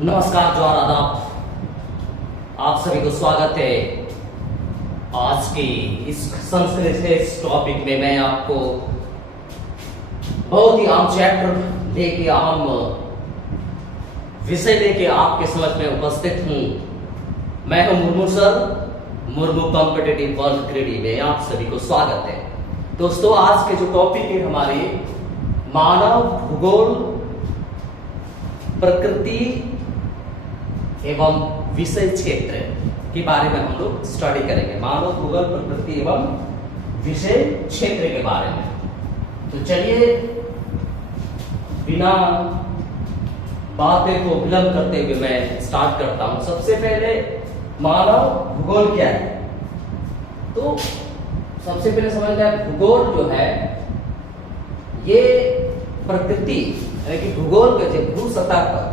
नमस्कार, जोहार, आदाब। आप सभी को स्वागत है आज की इस संस्कृत के इस टॉपिक में। मैं आपको बहुत ही आम चैप्टर लेके, आम विषय लेके आपके समझ में उपस्थित हूँ। मैं हूँ Murmu sir, Murmu competitive world ग्रेडी में आप सभी को स्वागत है। दोस्तों, आज के जो टॉपिक है हमारे मानव भूगोल, प्रकृति एवं विषय क्षेत्र के बारे में हम लोग स्टडी करेंगे। मानव भूगोल, प्रकृति एवं विषय क्षेत्र के बारे में। तो चलिए बिना बातें को विलंब करते हुए मैं स्टार्ट करता हूं। सबसे पहले मानव भूगोल क्या है? तो सबसे पहले समझना है, भूगोल जो है ये प्रकृति यानी कि भूगोल के जो भू सतह पर,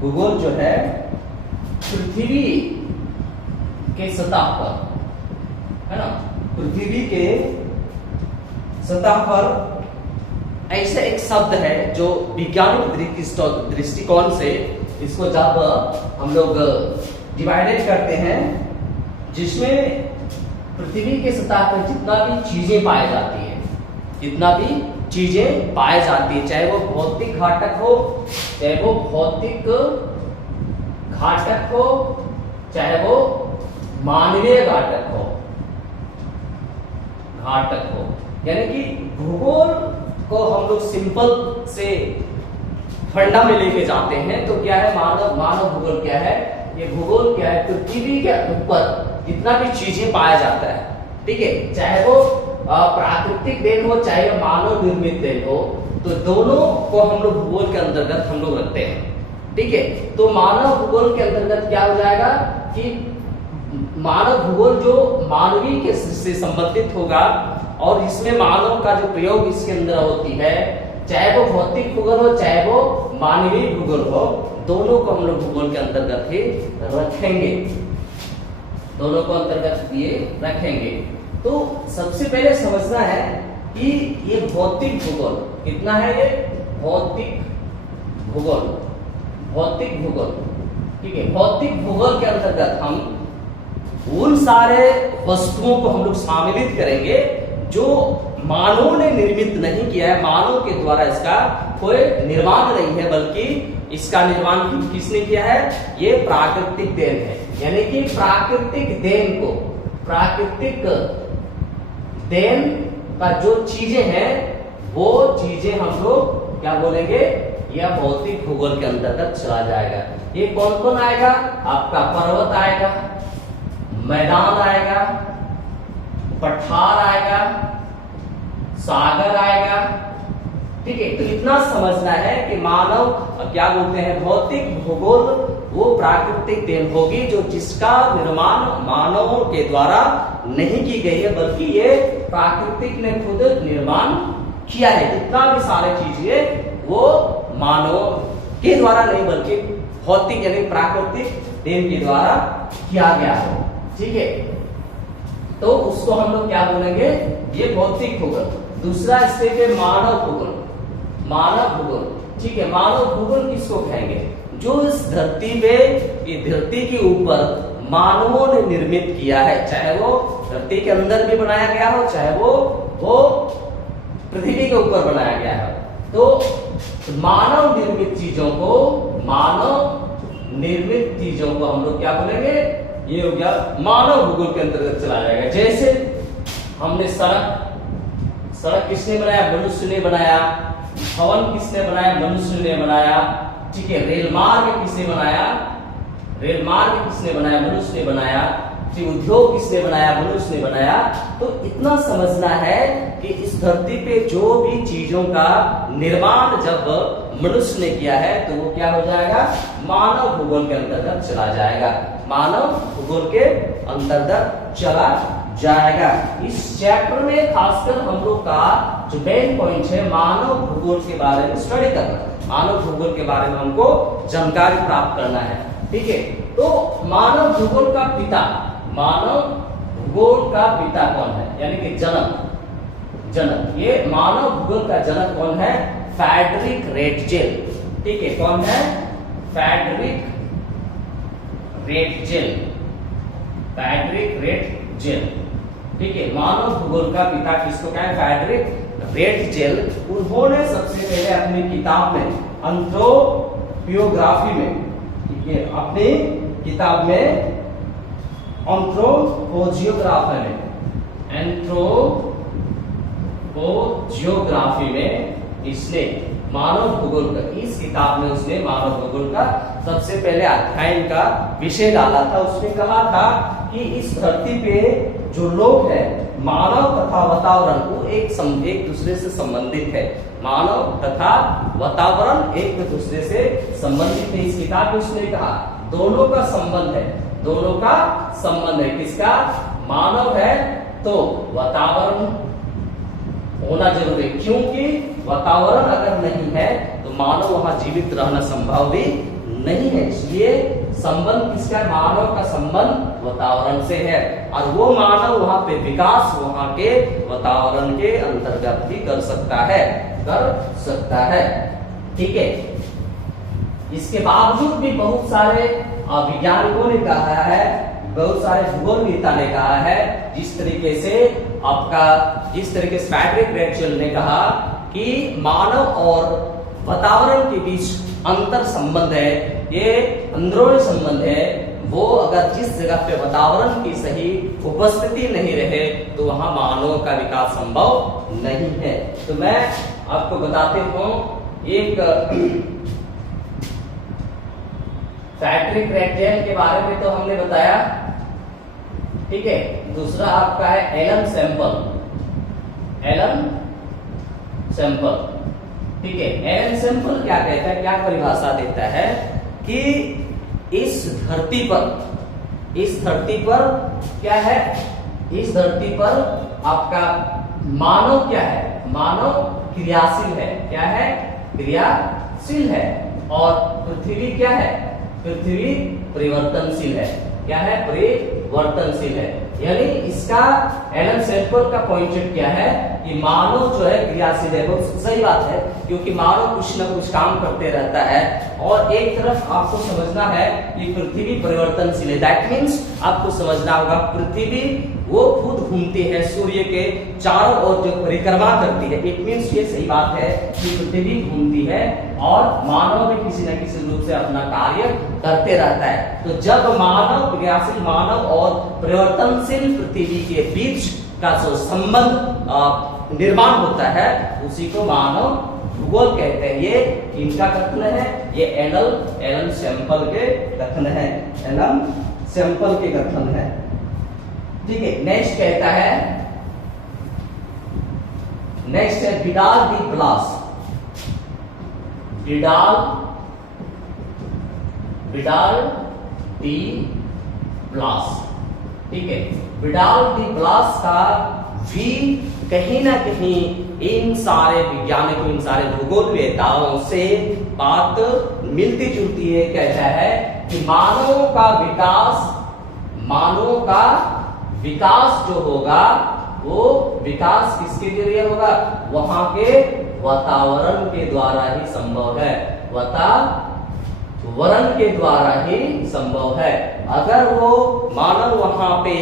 भूगोल जो है पृथ्वी के सतह पर, है ना, पृथ्वी के सतह पर ऐसे एक शब्द है जो वैज्ञानिक दृष्टिकोण से इसको जब हम लोग डिवाइडेड करते हैं, जिसमें पृथ्वी के सतह पर जितना भी चीजें पाई जाती है, जितना भी चीजें पाई जाती है, चाहे वो भौतिक घटक हो, चाहे वो भौतिक घटक हो, चाहे वो मानवीय घटक हो, यानी कि भूगोल को हम लोग सिंपल से फंडा में लेके जाते हैं। तो क्या है मानव भूगोल क्या है? ये भूगोल क्या है? पृथ्वी के ऊपर जितना भी चीजें पाया जाता है, ठीक है, चाहे वो प्राकृतिक देन हो, चाहे मानव निर्मित देन हो, तो दोनों को हम लोग भूगोल के अंतर्गत हम लोग रखते हैं। ठीक है, तो मानव भूगोल के अंतर्गत क्या हो जाएगा कि मानव भूगोल जो मानवीय के से संबंधित होगा, और इसमें मानव का जो प्रयोग इसके अंदर होती है, चाहे वो भौतिक भूगोल हो, चाहे वो मानवीय भूगोल हो, दोनों को हम लोग भूगोल के अंतर्गत ही रखेंगे, दोनों को अंतर्गत ये रखेंगे। तो सबसे पहले समझना है कि ये भौतिक भूगोल कितना है, ये भौतिक भूगोल, ठीक है। भौतिक भूगोल के अंतर्गत हम उन सारे वस्तुओं को हम लोग सम्मिलित करेंगे जो मानव ने निर्मित नहीं किया है, मानव के द्वारा इसका कोई निर्माण नहीं है, बल्कि इसका निर्माण किसने किया है? ये प्राकृतिक देन है। यानी कि प्राकृतिक देन को, प्राकृतिक देन का जो चीजें हैं वो चीजें हम लोग क्या बोलेंगे? यह भौतिक भूगोल के अंतर्गत चला जाएगा। ये कौन कौन आएगा? आपका पर्वत आएगा, मैदान आएगा, पठार आएगा, सागर आएगा, ठीक है। तो इतना समझना है कि मानव क्या बोलते हैं, भौतिक भूगोल वो प्राकृतिक देन होगी जो जिसका निर्माण मानवों के द्वारा नहीं की गई है, बल्कि ये प्राकृतिक ने खुद निर्माण किया है। जितना भी सारे चीजें वो मानव के द्वारा नहीं, बल्कि भौतिक यानी प्राकृतिक देन के द्वारा किया गया है, ठीक है। तो उसको हम लोग क्या बोलेंगे? ये भौतिक भूगोल। दूसरा स्टेप है मानव भूगोल, ठीक है। मानव भूगोल किसको कहेंगे? जो इस धरती पे, ये धरती के ऊपर मानवों ने निर्मित किया है, चाहे वो धरती के अंदर भी बनाया गया हो, चाहे वो पृथ्वी के ऊपर बनाया गया है। तो मानव निर्मित चीजों को हम लोग क्या बोलेंगे? ये हो गया मानव भूगोल के अंतर्गत चला जाएगा। जैसे हमने सड़क किसने बनाया? मनुष्य ने बनाया। भवन किसने बनाया? मनुष्य ने बनाया, ठीक है। रेल मार्ग किसने बनाया? मनुष्य ने बनाया। ठीक, उद्योग किसने बनाया? मनुष्य ने बनाया। तो इतना समझना है कि इस धरती पे जो भी चीजों का निर्माण जब मनुष्य ने किया है, तो वो क्या हो जाएगा? मानव भूगोल के अंतर्गत चला जाएगा, मानव भूगोल के अंतर्गत चला जाएगा। इस चैप्टर में खासकर हम लोग का जो मेन पॉइंट है, मानव भूगोल के बारे में स्टडी करना, मानव भूगोल के बारे में हमको जानकारी प्राप्त करना है, ठीक है। तो मानव भूगोल का पिता कौन है? यानी कि जनक, ये मानव भूगोल का जनक कौन है? फ्रेडरिक रेटजेल, ठीक है। कौन है? फ्रेडरिक रेटजेल, फ्रेडरिक रेटजेल, ठीक है। मानव भूगोल का पिता किसको क्या है? Friedrich Ratzel. उन्होंने सबसे पहले अपनी किताब में एंथ्रोपियोग्राफी में, ठीक है, अपनी किताब में एंथ्रोपोजियोग्राफी में, एंथ्रोपोजियोग्राफी में इसने मानव भूगोल का, इस किताब में उसने मानव भूगोल का सबसे पहले अध्ययन का विषय डाला था। उसने कहा था कि इस धरती पे जो लोग हैं, मानव तथा वातावरण वो एक दूसरे से संबंधित है। मानव तथा वातावरण एक दूसरे से संबंधित है। इस किताब में उसने कहा दोनों का संबंध है, दोनों का संबंध है। किसका? मानव है तो वातावरण होना जरूरी है, क्योंकि वातावरण अगर नहीं है तो मानव वहां जीवित रहना संभव भी नहीं है। इसलिए संबंध किसका है? मानव का संबंध वातावरण से है, और वो मानव वहां पे विकास वहां के वातावरण के अंतर्गत भी कर सकता है, ठीक है। इसके बावजूद भी बहुत सारे वैज्ञानिकों ने कहा है, बहुत सारे भूगोलवेत्ता ने कहा है, जिस तरीके से फ्रेडरिक रेटजेल ने कहा कि मानव और वातावरण के बीच अंतर संबंध है, ये अंदरूनी संबंध है। वो अगर जिस जगह पे वातावरण की सही उपस्थिति नहीं रहे तो वहां मानव का विकास संभव नहीं है। तो मैं आपको बताते हूं, एक फ्रेडरिक रेटजेल के बारे में तो हमने बताया, ठीक है। दूसरा आपका है एलन सैंपल, ठीक है। एलन सैंपल क्या कहता है, क्या परिभाषा देता है कि इस धरती पर क्या है? इस धरती पर आपका मानव क्या है? मानव क्रियाशील है। क्या है? क्रियाशील है। और पृथ्वी क्या है? पृथ्वी परिवर्तनशील है। क्या है? परिवर्तनशील है। यानी इसका एलन सैंपल का पॉइंट क्या है कि मानव जो है क्रियाशील है। बहुत सही बात है, क्योंकि मानव कुछ न कुछ काम करते रहता है। और एक तरफ आपको समझना है कि पृथ्वी परिवर्तनशील है, दैट मीन्स आपको समझना होगा पृथ्वी वो खुद घूमती है, सूर्य के चारों ओर जो परिक्रमा करती है। इट मीन्स ये सही बात है कि पृथ्वी घूमती है और मानव भी किसी न किसी रूप से अपना कार्य करते रहता है। तो जब मानव क्रियाशील मानव और परिवर्तनशील पृथ्वी के बीच का जो संबंध निर्माण होता है उसी को मानव भूगोल कहते हैं। ये इनका कथन है, ये एलन सैंपल के कथन है, एलन सैंपल के कथन है, ठीक है। नेक्स्ट कहता है, नेक्स्ट है Vidal de Blache, Vidal de Blache, ठीक है। विडाल डी ब्लास का भी कहीं ना कहीं इन सारे वैज्ञानिकों, इन सारे भूगोलवेत्ताओं से बात मिलती जुलती है। कहता है कि मानवों का विकास जो होगा वो विकास किसके जरिए होगा? वहां के वातावरण के द्वारा ही संभव है, वातावरण के द्वारा ही संभव है। अगर वो मानव वहां पे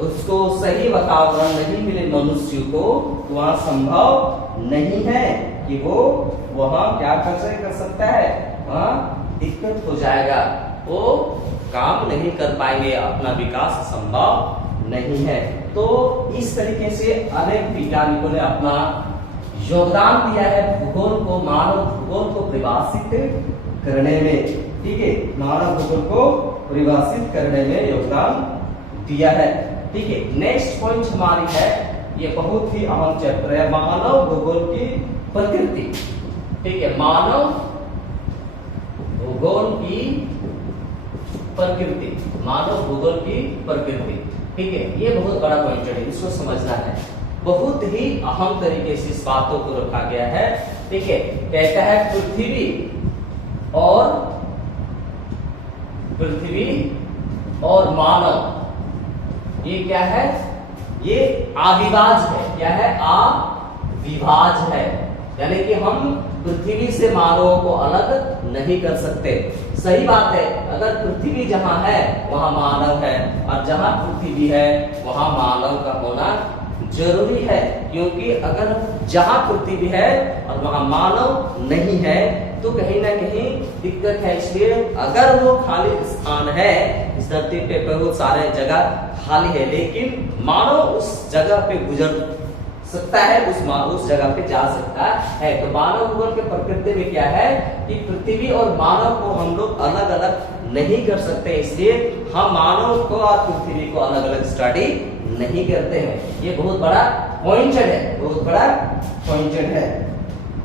उसको सही वातावरण नहीं मिले मनुष्य को, तो वहां संभव नहीं है कि वो वहां क्या कर सकता है, वहां दिक्कत हो जाएगा, वो काम नहीं कर पाएंगे, अपना विकास संभव नहीं है। तो इस तरीके से अनेक वैज्ञानिकों ने अपना योगदान दिया है भूगोल को, मानव भूगोल को परिभाषित करने में, ठीक है। मानव भूगोल को परिभाषित करने में योगदान दिया है, ठीक है। नेक्स्ट पॉइंट हमारी है, ये बहुत ही अहम चैप्टर है, मानव भूगोल की प्रकृति, ठीक है। मानव भूगोल की प्रकृति, मानव भूगोल की प्रकृति, ठीक है। ये बहुत बड़ा पॉइंट है, इसको समझना है। बहुत ही अहम तरीके से इस बातों को रखा गया है, ठीक है। कहता है पृथ्वी और मानव ये क्या है? ये आविभाज्य है। क्या है? आविभाज्य है। यानी कि हम पृथ्वी से मानवों को अलग नहीं कर सकते। सही बात है, अगर पृथ्वी जहां है वहां मानव है, और जहां पृथ्वी है वहां मानव का होना जरूरी है, क्योंकि अगर जहां पृथ्वी है और वहां मानव नहीं है तो कहीं ना कहीं दिक्कत है। इसलिए अगर वो खाली स्थान है, इस धरती पे बहुत सारे जगह खाली है, लेकिन मानव उस जगह पे गुजर सकता है, उस जगह पे जा सकता है। तो मानव जीवन के प्रकृति में क्या है कि पृथ्वी और मानव को हम लोग अलग अलग नहीं कर सकते, इसलिए हम मानव को और पृथ्वी को अलग अलग स्टडी नहीं करते हैं। ये बहुत बड़ा पॉइंट है, बहुत बड़ा पॉइंट है।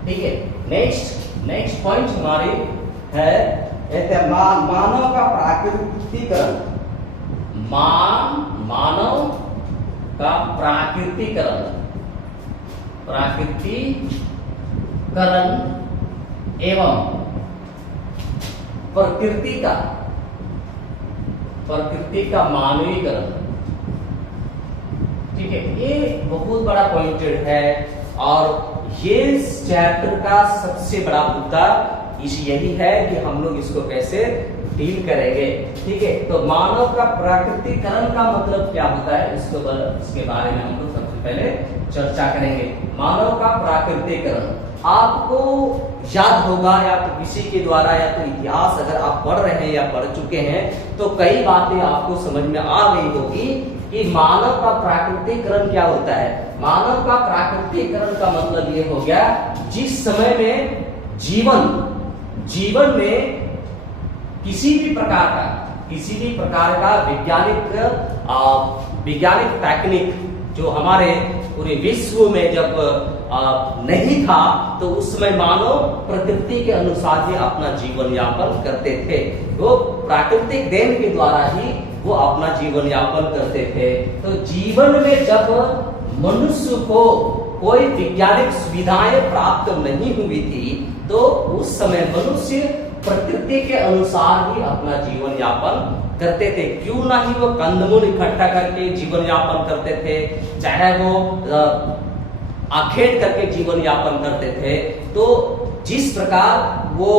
ठीक है, नेक्स्ट पॉइंट हमारी है मानव का प्राकृतिकरण। मानव का प्राकृतिकरण एवं प्रकृति का मानवीकरण। ठीक है, ये बहुत बड़ा पॉइंट है और ये चैप्टर का सबसे बड़ा मुद्दा यही है कि हम लोग इसको कैसे डील करेंगे। ठीक है, तो मानव का प्राकृतिकरण का मतलब क्या होता है, इसके बारे में हम लोग सबसे पहले चर्चा करेंगे। मानव का प्राकृतिकरण आपको याद होगा, या तो किसी के द्वारा या तो इतिहास अगर आप पढ़ रहे हैं या पढ़ चुके हैं तो कई बातें आपको समझ में आ गई होगी कि मानव का प्राकृतिकरण क्या होता है। मानव का प्राकृतिकरण का मतलब ये हो गया जिस समय में जीवन में किसी भी प्रकार का वैज्ञानिक टेक्निक जो हमारे पूरे विश्व में जब नहीं था तो उस समय मानव प्रकृति के अनुसार ही अपना जीवन यापन करते थे। वो प्राकृतिक देन के द्वारा ही वो अपना जीवन यापन करते थे। तो जीवन में जब मनुष्य को कोई वैज्ञानिक सुविधाएं प्राप्त नहीं हुई थी तो उस समय मनुष्य प्रकृति के अनुसार ही अपना जीवन यापन करते थे। क्यों ना ही वो कंदमूल इकट्ठा करके जीवन यापन करते थे, चाहे वो आखेट करके जीवन यापन करते थे। तो जिस प्रकार वो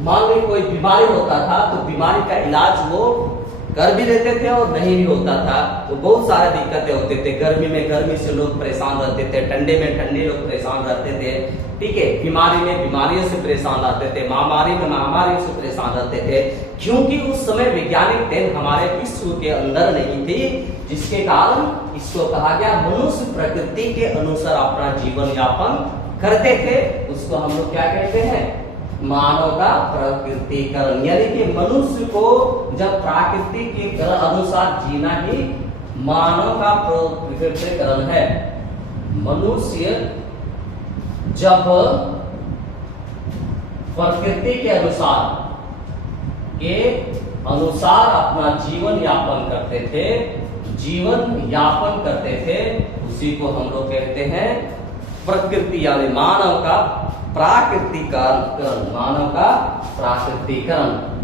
मान लो कोई बीमारी होता था तो बीमारी का इलाज वो कर भी लेते थे और नहीं भी होता था तो बहुत सारे दिक्कतें होते थे। गर्मी में गर्मी से लोग परेशान रहते थे, ठंडे में ठंडे लोग परेशान रहते थे। ठीक है, बीमारी में बीमारियों से परेशान रहते थे, महामारी में महामारी से परेशान रहते थे, क्योंकि उस समय वैज्ञानिक देन हमारे विश्व के अंदर नहीं थी, जिसके कारण इसको कहा गया मनुष्य प्रकृति के अनुसार अपना जीवन यापन करते थे। उसको हम लोग क्या कहते हैं, मानव का प्राकृतिकरण। यानी कि मनुष्य को जब प्रकृति के अनुसार जीना ही मानव का प्राकृतिकरण है। मनुष्य जब प्रकृति के अनुसार अपना जीवन यापन करते थे, उसी को हम लोग कहते हैं प्रकृति, यानी मानव का प्राकृतिकरण।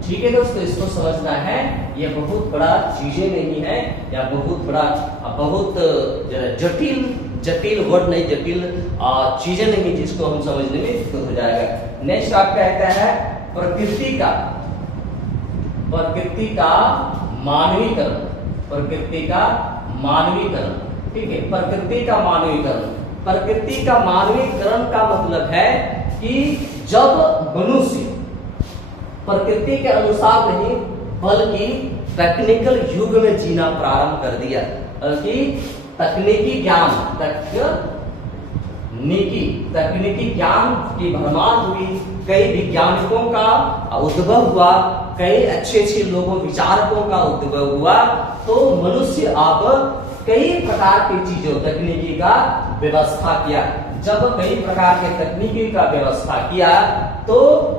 ठीक है दोस्तों, इसको समझना है। ये बहुत बड़ा चीजें नहीं है, या बहुत जटिल वर्ड नहीं, जटिल चीजें नहीं जिसको हम समझने में दिक्कत हो जाएगा। नेक्स्ट आप कहता है प्रकृति का मानवीकरण। ठीक है, प्रकृति का मानवीकरण का मतलब है कि जब मनुष्य प्रकृति के अनुसार नहीं बल्कि टेक्निकल युग में जीना प्रारंभ कर दिया, कि तकनीकी ज्ञान की भरमार हुई, कई वैज्ञानिकों का उद्भव हुआ, कई अच्छे लोगों विचारकों का उद्भव हुआ, तो मनुष्य अब कई प्रकार की चीजों तकनीकी का व्यवस्था किया। जब कई प्रकार के तकनीकी का व्यवस्था किया तो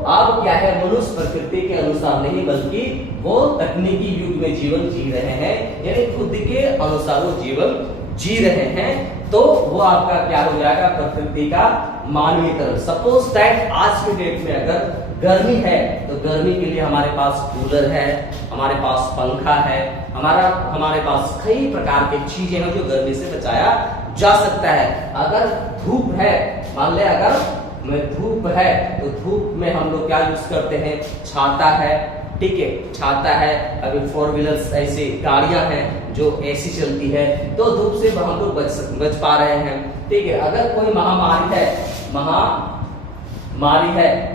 अब क्या है, मनुष्य प्रकृति के अनुसार नहीं बल्कि वो तकनीकी युग में जीवन जी रहे हैं, यानी खुद के अनुसार वो जीवन जी रहे हैं। तो वो आपका क्या हो जाएगा, प्रकृति का मानवीकरण। सपोज दैट आज के डेट में अगर गर्मी है तो गर्मी के लिए हमारे पास कूलर है, हमारे पास पंखा है, हमारे पास कई प्रकार की चीजें हैं जो गर्मी से बचाया जा सकता है। अगर धूप है, मान ले अगर में धूप है तो धूप में हम लोग क्या यूज करते हैं, छाता है, ठीक है, छाता है। अभी 4 व्हीलर्स ऐसी गाड़ियां हैं जो ऐसी चलती है, तो धूप से हम लोग बच पा रहे हैं, ठीक है। अगर कोई महामारी है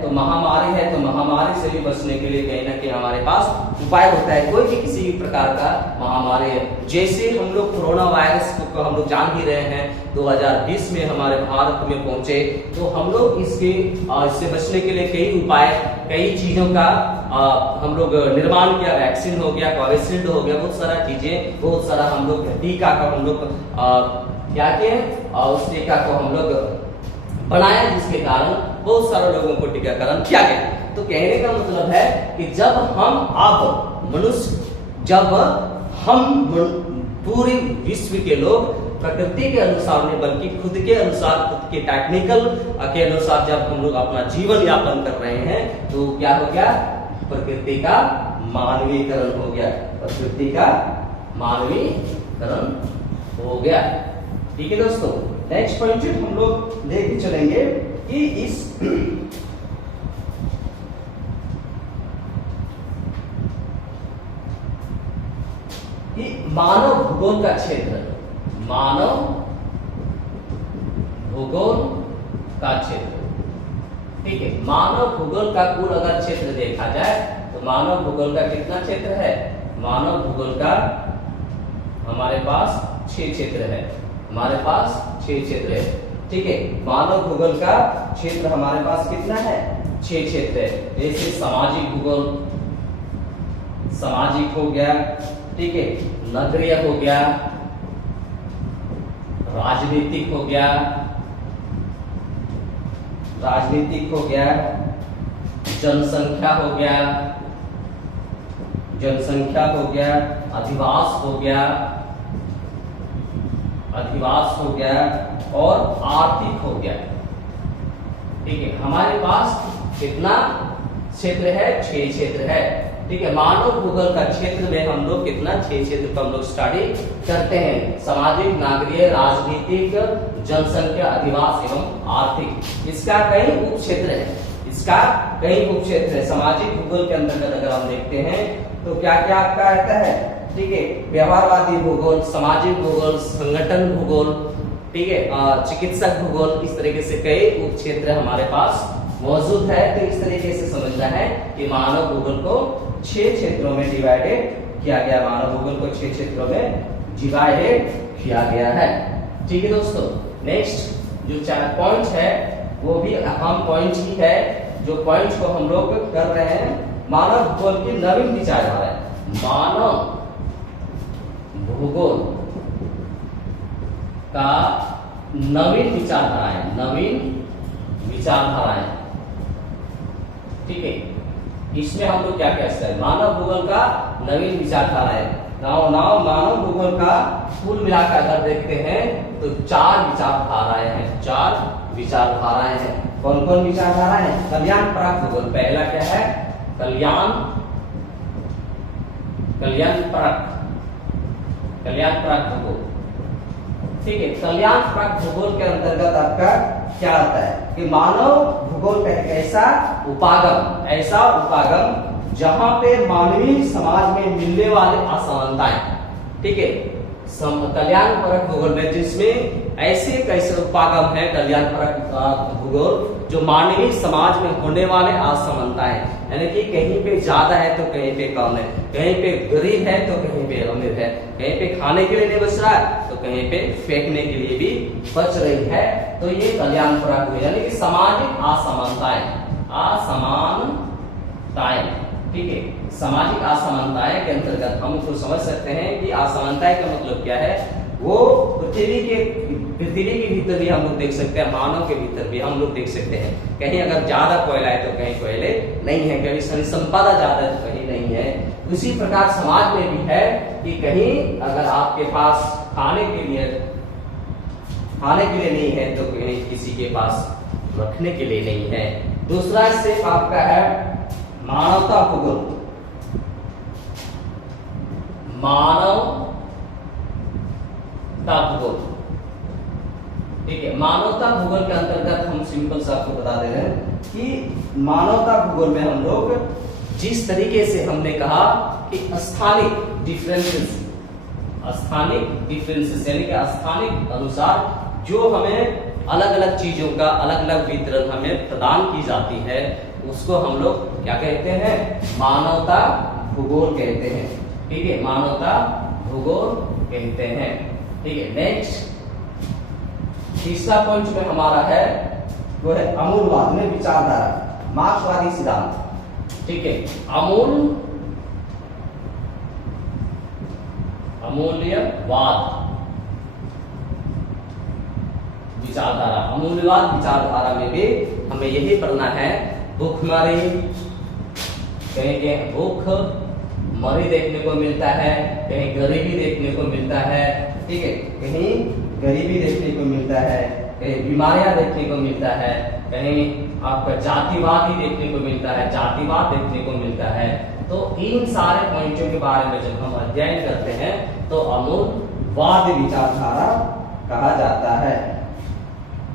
तो महामारी से भी बचने के लिए कहीं ना कहीं हमारे पास उपाय होता है। कोई भी किसी भी प्रकार का महामारी है, जैसे हम लोग कोरोना वायरस को हम लोग जान ही रहे हैं 2020 में हमारे भारत में पहुंचे, तो हम लोग इससे बचने के लिए कई उपाय, कई चीजों का हम लोग निर्माण किया। वैक्सीन हो गया, कोविशील्ड हो गया, बहुत सारा चीजें, बहुत सारा हम लोग टीका का हम लोग क्या किए, उस टीका को हम लोग बनाया, जिसके कारण बहुत सारे लोगों को टीकाकरण किया गया। तो कहने का मतलब है कि जब हम पूरे विश्व के लोग प्रकृति के अनुसार नहीं बल्कि खुद के अनुसार, खुद के टेक्निकल के अनुसार जब हम लोग अपना जीवन यापन कर रहे हैं, तो क्या हो गया, प्रकृति का मानवीकरण हो गया, प्रकृति का मानवीकरण हो गया। ठीक है दोस्तों, नेक्स्ट पॉइंट हम लोग लेके चलेंगे कि इस कि मानव भूगोल का क्षेत्र, मानव भूगोल का क्षेत्र, ठीक है। मानव भूगोल का कुल अगर क्षेत्र देखा जाए तो मानव भूगोल का कितना क्षेत्र है, मानव भूगोल का हमारे पास 6 क्षेत्र है, हमारे पास 6 क्षेत्र है, ठीक है। मानव भूगोल का क्षेत्र हमारे पास कितना है, 6 क्षेत्र है। जैसे सामाजिक भूगोल, सामाजिक हो गया, ठीक है, नगरीय हो गया, राजनीतिक हो गया, राजनीतिक हो गया, जनसंख्या हो गया, जनसंख्या हो गया, अधिवास हो गया, अधिवास हो गया, और आर्थिक हो गया, ठीक है। हमारे पास कितना क्षेत्र है, 6 क्षेत्र है, ठीक है। मानव भूगोल का क्षेत्र में हम लोग कितना 6 क्षेत्र को हम लोग स्टडी करते हैं, सामाजिक, नागरिक, राजनीतिक, जनसंख्या, अधिवास एवं आर्थिक। इसका कई उप क्षेत्र है, इसका कई उप क्षेत्र है। सामाजिक भूगोल के अंतर्गत अगर हम देखते हैं तो क्या क्या आपका रहता है, ठीक है, व्यवहारवादी भूगोल, सामाजिक भूगोल, संगठन भूगोल, ठीक है, चिकित्सक भूगोल, इस तरीके से कई उप क्षेत्र हमारे पास मौजूद है। तो इस तरीके से समझना है कि मानव भूगोल को 6 क्षेत्रों में डिवाइडेड किया गया, मानव भूगोल को 6 क्षेत्रों में डिवाइडेड किया गया है, ठीक है दोस्तों। नेक्स्ट जो 4 पॉइंट है वो भी अहम पॉइंट ही है, जो पॉइंट को हम लोग कर रहे हैं, मानव भूगोल की नवीन विचारधारा है, मानव भूगोल का नवीन विचारधाराएं, नवीन विचारधाराएं, ठीक है। इसमें हम लोग क्या कहते हैं, मानव भूगोल का नवीन विचारधाराएं। मानव भूगोल का कुल मिलाकर अगर देखते हैं तो 4 विचारधाराएं हैं, 4 विचारधाराएं हैं। कौन कौन विचारधाराएं हैं, कल्याणपरक भूगोल, पहला क्या है, कल्याणपरक भूगोल, ठीक है। कल्याणपरक भूगोल के अंतर्गत आपका क्या आता है कि मानव भूगोल का एक ऐसा उपागम जहां पे मानवीय समाज में मिलने वाले असमानताएं, ठीक है, कल्याणपरक भूगोल में, जिसमें ऐसे कैसे उपागम है कल्याणपरक भूगोल जो मानवीय समाज में होने वाले असमानताएं, यानी कि कहीं पे ज्यादा है तो कहीं पे कम है, कहीं पे गरीब है तो कहीं पे अमीर है, कहीं पे खाने के लिए नहीं बच रहा है तो कहीं पे फेंकने के लिए भी बच रही है। तो ये कल्याणपरक भूगोल यानी कि सामाजिक असमानताएं, ठीक है। सामाजिक असमानताएं के अंतर्गत हम उसको समझ सकते हैं कि असमानताएं का मतलब क्या है, वो पृथ्वी के भीतर भी हम लोग देख सकते हैं, मानव के भीतर भी हम लोग देख सकते हैं। कहीं अगर ज्यादा कोयला है तो कहीं कोयले नहीं है, कहीं खनिज संपदा ज्यादा है तो कहीं नहीं है। उसी प्रकार समाज में भी है कि कहीं अगर आपके पास खाने के लिए नहीं है तो कहीं किसी के पास रखने के लिए नहीं है। दूसरा सिर्फ आपका है मानवता भूगोल, मानवता भूगोल, ठीक है, मानवता भूगोल के अंतर्गत हम सिंपल सा आपको बता दे रहे हैं कि मानवता भूगोल में हम लोग जिस तरीके से हमने कहा कि स्थानिक डिफरेंसेस यानी कि स्थानिक अनुसार जो हमें अलग अलग चीजों का अलग अलग वितरण हमें प्रदान की जाती है, उसको हम लोग क्या कहते हैं, मानवता भूगोल कहते हैं। ठीक है, मानवता भूगोल कहते हैं। ठीक है, नेक्स्ट तीसरा पॉइंट में हमारा है वो है अमूल्यवाद में विचारधारा, मार्क्सवादी सिद्धांत। ठीक है, अमूल्यवाद विचारधारा, अमूल्यवाद विचारधारा में भी हमें यही पढ़ना है, भूखमरी, कहीं भूखमरी देखने को मिलता है, कहीं गरीबी देखने को मिलता है। ठीक है, कहीं गरीबी देखने को मिलता है, कहीं बीमारियां देखने को मिलता है, कहीं आपका जातिवाद ही देखने को मिलता है, जातिवाद देखने को मिलता है। तो इन सारे पॉइंटों के बारे में जब हम अध्ययन करते हैं तो अमूल्यवाद विचारधारा कहा जाता है।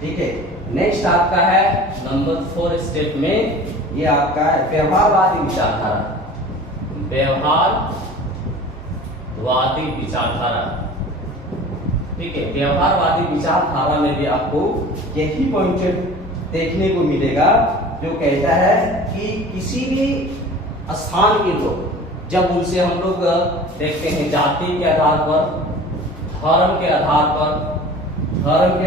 ठीक है, नेक्स्ट आपका है नंबर 4 स्टेप में, ये आपका है व्यवहारवादी विचारधारा, व्यवहारवादी विचारधारा। ठीक है, व्यवहारवादी विचारधारा में भी आपको यही पॉइंट देखने को मिलेगा जो कहता है कि किसी भी स्थान के लोग जब उनसे हम लोग देखते हैं जाति के आधार पर, धर्म के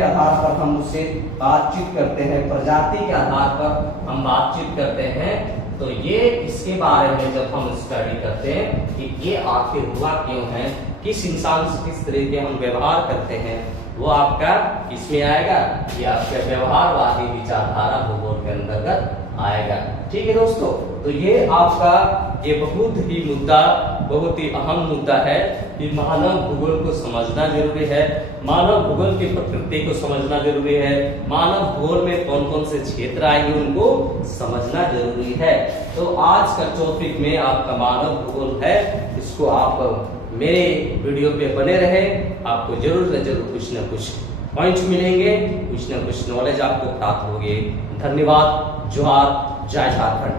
आधार पर हम उससे बातचीत करते हैं, प्रजाति के आधार पर हम बातचीत करते हैं, तो ये इसके बारे में जब हम स्टडी करते हैं कि ये आखिर हुआ क्यों है, किस इंसान से किस तरह के हम व्यवहार करते हैं, वो आपका इसमें आएगा, ये आपका व्यवहारवादी विचारधारा भूगोल के अंतर्गत आएगा। ठीक है दोस्तों, तो ये आपका ये बहुत ही अहम मुद्दा है कि मानव भूगोल को समझना जरूरी है, मानव भूगोल की प्रकृति को समझना जरूरी है, मानव भूगोल में कौन कौन से क्षेत्र आएंगे उनको समझना जरूरी है। तो आज का टॉपिक में आपका मानव भूगोल है, इसको आप मेरे वीडियो पे बने रहे, आपको जरूर न जरूर कुछ न कुछ पॉइंट्स मिलेंगे, कुछ न कुछ नॉलेज आपको प्राप्त होगी। धन्यवाद, जोहार, जय झारखंड।